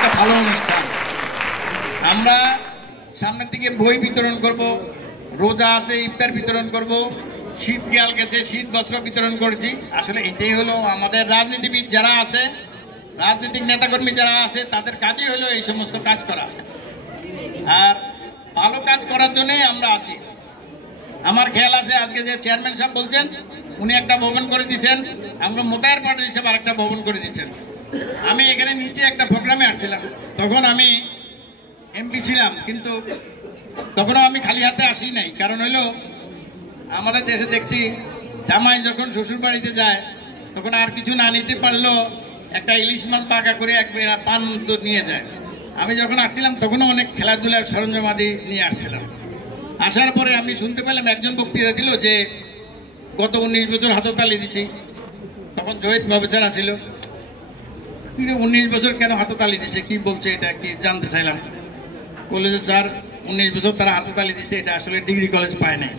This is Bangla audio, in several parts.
একটা ভালো অনুষ্ঠান। আমরা সামনের দিকে বই বিতরণ করব, রোজা আছে, ইফতার বিতরণ করব, শীত গেল গেছে, শীত বস্ত্র বিতরণ করেছি। আসলে এটাই হলো আমাদের রাজনীতিবিদ যারা আছে, রাজনৈতিক নেতাকর্মী যারা আছে, তাদের কাজই হলো এই সমস্ত কাজ করা। আর ভালো কাজ করার জন্যই আমরা আছি। আমার খেয়াল আছে আজকে যে চেয়ারম্যান সাহেব বলছেন, উনি একটা ভবন করে দিয়েছেন, আমরা মোতায়ের পার্টি হিসেবে আরেকটা ভবন করে দিয়েছেন। আমি এখানে নিচে একটা প্রোগ্রামে আসছিলাম, তখন আমি এমপি ছিলাম, কিন্তু তখনও আমি খালি হাতে আসি নাই। কারণ হলো আমাদের দেশে দেখছি জামাই যখন শ্বশুর বাড়িতে যায় তখন আর কিছু না নিতে পারলেও একটা ইলিশ মাছ পাকা করে এক পান তো নিয়ে যায়। আমি যখন আসছিলাম তখনও অনেক খেলাধুলার সরঞ্জামাদি নিয়ে আসছিলাম। আসার পরে আমি শুনতে পেলাম একজন বক্তৃতা দিল যে গত 19 বছর হাততালি দিছি। তখন জহির প্রফেসর আসছিল, 19 বছর কেন হাততালি দিছে, কি বলছে এটা কি জানতে চাইলাম। বলে যে স্যার 19 বছর তারা হাততালি দিচ্ছে, এটা আসলে ডিগ্রি কলেজ পায় নাই।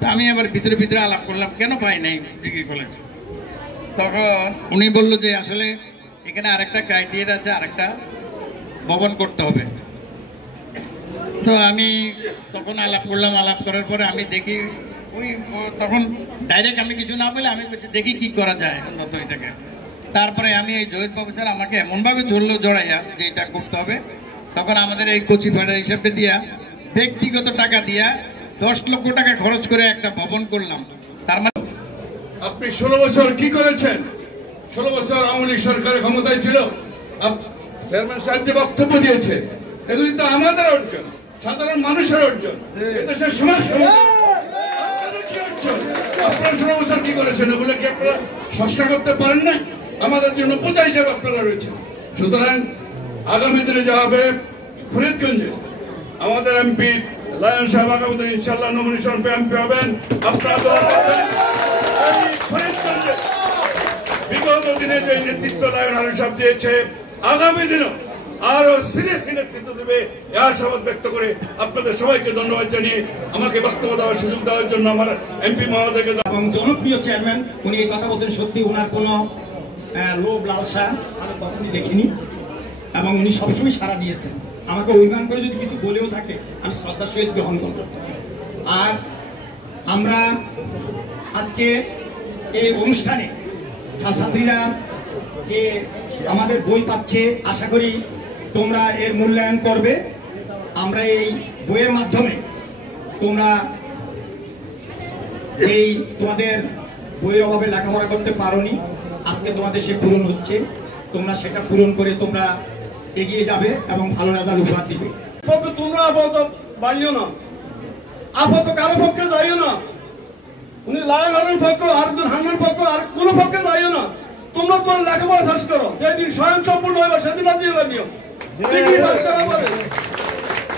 তা আমি আবার ভিতরে ভিতরে আলাপ করলাম কেন পাই নাই ডিগ্রি কলেজ। তখন উনি বলল যে আসলে এখানে আরেকটা ক্রাইটেরিয়া আছে, আরেকটা ভবন করতে হবে। তো আমি তখন আলাপ করলাম, আলাপ করার পরে আমি দেখি ওই তখন ডাইরেক্ট আমি কিছু না বলে আমি দেখি কি করা যায় অন্তত এটাকে। তারপরে আমি এই জহির প্রফেসর আমাকে এমনভাবে জড়াইয়া যে এটা করতে হবে। তখন আমাদের এই কচি ভাড়ার হিসাবে দিয়া ব্যক্তিগত টাকা দিয়া 10 লক্ষ টাকা খরচ করে একটা ভবন করলাম। তার মানে আপনি 16 বছর কি করেছেন? 16 বছর আওয়ামী লীগ সরকারের ক্ষমতায় ছিল। চেয়ারম্যান সাহেব যে বক্তব্য দিয়েছে এগুলি তো আমাদের অর্জন, সাধারণ মানুষের অর্জন, দেশের সমাজ। আপনারা 16 বছর কি করেছেন? ওগুলো কি আপনারা সস্তা করতে পারেন না? আমাদের জন্য পূজা হিসাবে আপনারা রয়েছেন। সুতরাং আগামী দিনে যা হবে ফরিদগঞ্জে আমাদের এমপি লায়ন সাহেব আগামী দিনে ইনশাল্লাহ নমিনেশন এমপি হবেন। আপনারা ফরিদগঞ্জে বিগত দিনে যে নেতৃত্ব লায়ন সাহেব দিয়েছে, আগামী দিনও আরো সিরিয়াসলি নেতৃত্ব দেবে এই আশাবাদ ব্যক্ত করে আপনাদের সবাইকে ধন্যবাদ জানিয়ে আমাকে বক্তব্য দেওয়ার সুযোগ দেওয়ার জন্য আমার এমপি মহোদয়কে এবং জনপ্রিয় চেয়ারম্যান উনি এই কথা বলছেন, সত্যি ওনার কোনো লোভ লালসা আমি কখনই দেখিনি এবং উনি সবসময় সাড়া দিয়েছেন। আমাকে অভিমান করে যদি কিছু বলেও থাকে আমি শ্রদ্ধার সহিত গ্রহণ করব। আর আমরা আজকে এই অনুষ্ঠানে ছাত্রছাত্রীরা যে আমাদের বই পাচ্ছে, আশা করি তোমরা এর মূল্যায়ন করবে। আমরা এই বইয়ের মাধ্যমে তোমরা এই তোমাদের বইয়ের অভাবে লেখাপড়া করতে পারোনি, আজকে তোমাদের সে পূরণ হচ্ছে। তোমরা সেটা পূরণ করে তোমরা এগিয়ে যাবে এবং ভালো রেজাল্ট উপহার দিবে। তোমরা আপাতত বাইও না, আপাতত কারো পক্ষে যাইও না। উনি লায়নের পক্ষ, আরেকজন হান্নার পক্ষ, আর কোনো পক্ষে যাইও না। তোমরা তোমার লেখাপড়া শেষ করো, যেদিন স্বয়ং সম্পূর্ণ হবে সেদিন রাজি লাগিও।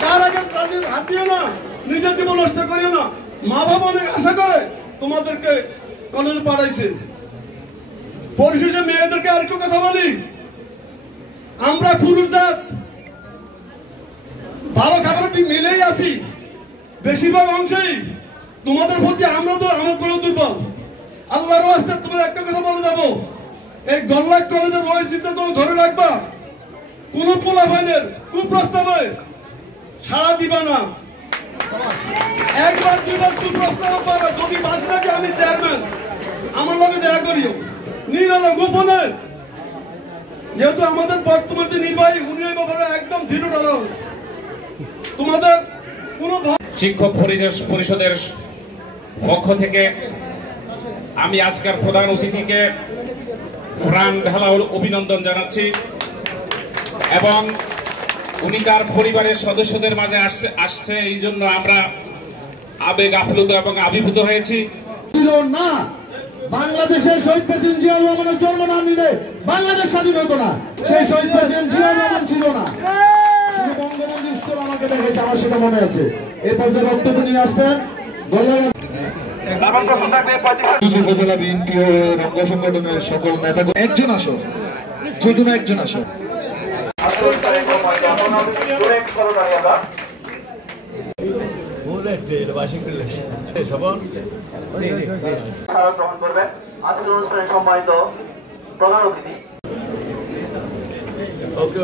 তার আগে তাদের হাত দিও না, নিজের জীবন নষ্ট করিও না। মা বাবা অনেক আশা করে তোমাদেরকে কলেজে পড়াইছে। পরিশেষে মেয়েদেরকে আরেকটু কথা বলি, আমরা পুরুষ জাত ভালো খাবার মিলেই আছি বেশিরভাগ অংশেই। তোমাদের প্রতি আমরা তো আমার কোনো দুর্বল। আল্লাহর ওয়াস্তে তোমার একটা কথা বলে যাবো, এই গল্লাক কলেজের বয়সটা তুমি ধরে রাখবা। কোন পোলাপানের কুপ্রস্তাবে সাড়া দিবা না। একবার দুবার কুপ্রস্তাব পাবে, যদি বাঁচি থাকে আমি চেয়ারম্যান, আমার লগে দেখা করিও নিরালা গোপনে। যেহেতু আমাদের বর্তমান যে নির্বাহী উনি এই ব্যাপারে একদম 0 টলারেন্স। তোমাদের কোনো শিক্ষক পরিষদের পক্ষ থেকে আমি আজকের প্রধান অতিথিকে প্রাণ ঢালা অভিনন্দন জানাচ্ছি এবং উনি তার পরিবারের সদস্যদের মাঝে আসছে এই জন্য আমরা আবেগ আপ্লুত এবং আবির্ভূত হয়েছি। না, বাংলাদেশের শহীদ প্রেসিডেন্ট জিয়াউর রহমানের জন্ম না নিলে বাংলাদেশ স্বাধীন হতো না। সেই শহীদ প্রেসিডেন্ট জিয়াউর রহমান ছিল না, শুধু বঙ্গবন্ধু স্কুল আমাকে দেখেছে, আমার সেটা মনে আছে। এই পর্যায়ে বক্তব্য নিয়ে আসতেন উপজেলা বিএনপি ও রঙ্গ সংগঠনের সকল নেতা। একজন আসো, যে কোনো একজন আসো। গ্রহণ করবেন আজকের অনুষ্ঠানে সম্মানিত প্রধান অতিথি ওকে